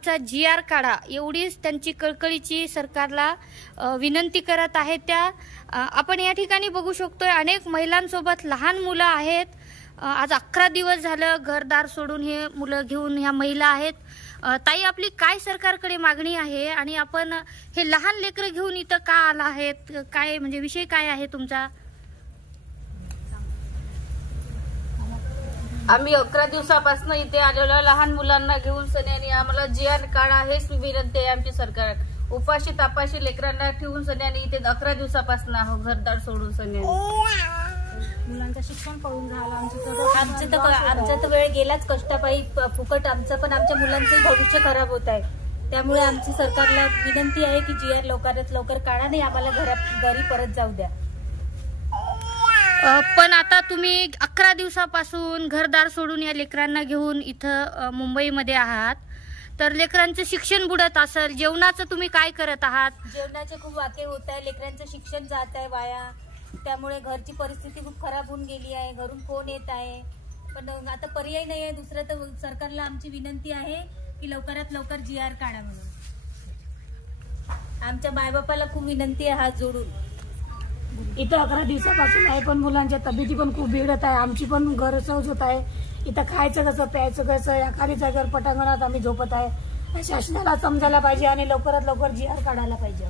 आमचा GR काढा, एवढीच त्यांची कळकळीची सरकारला विनंती करत आहे। त्या आपण या ठिकाणी बघू शकतोय अनेक महिलांसोबत लहान मुलं आहेत। आज 11 दिवस झालं घरदार सोडून हे मुलं घेऊन ह्या महिला आहेत। ताई, आपली काय सरकारकडे मागणी आहे आणि आपण हे लहान लेकरं घेऊन इथं का आला आहेत, काय म्हणजे विषय काय आहे तुमचा? आम्ही 11 दिवसापासून इथे आलेलो लहान मुलांना घेऊन सन्यानी आम्हाला GR काढा हेच विनंती आहे आमची सरकार। उपाशी तापाशी लेकरांना ठेवून सन्यानी इथे 11 दिवसापासून आहोत घरदार सोडून सन्यानी। मुलांचं शिक्षण पळून झालं आमचं तर वेळ गेलाच कष्टापायी फुकट आमचं पण आमच्या मुलांचं भविष्य खराब होत आहे। त्यामुळे आमची सरकारला विनंती आहे की GR लवकरात लवकर काढा नाही आम्हाला घरी परत जाऊ द्या। पण आता तुम्ही 11 दिवसापासून घरदार सोडून या लेकरांना घेऊन इथं मुंबईमध्ये आहात, तर लेकरांचं शिक्षण बुडत असेल, जेवणाचं तुम्ही काय करत आहात? जेवणाचे खूप वाके होत आहे, लेकरांचं शिक्षण जात आहे वाया, त्यामुळे घरची परिस्थिती खूप खराब होऊन गेली आहे, घरून फोन येत आहे, पण आता पर्याय नाही आहे दुसरं। तर सरकारला आमची विनंती आहे की लवकरात लवकर GR काढा म्हणून। आमच्या मायबापाला खूप विनंती आहे हात जोडून। इथं 11 दिवसापासून आहे, पण मुलांच्या तब्येती पण खूप बिघडत आहे, आमची पण गैरसोय होत आहे। इथं खायचं कसं, प्यायचं कसं, या खाली जागेवर पटांगणात आम्ही झोपत आहे। शासनाला समजायला पाहिजे आणि लवकरात लवकर GR काढायला पाहिजे।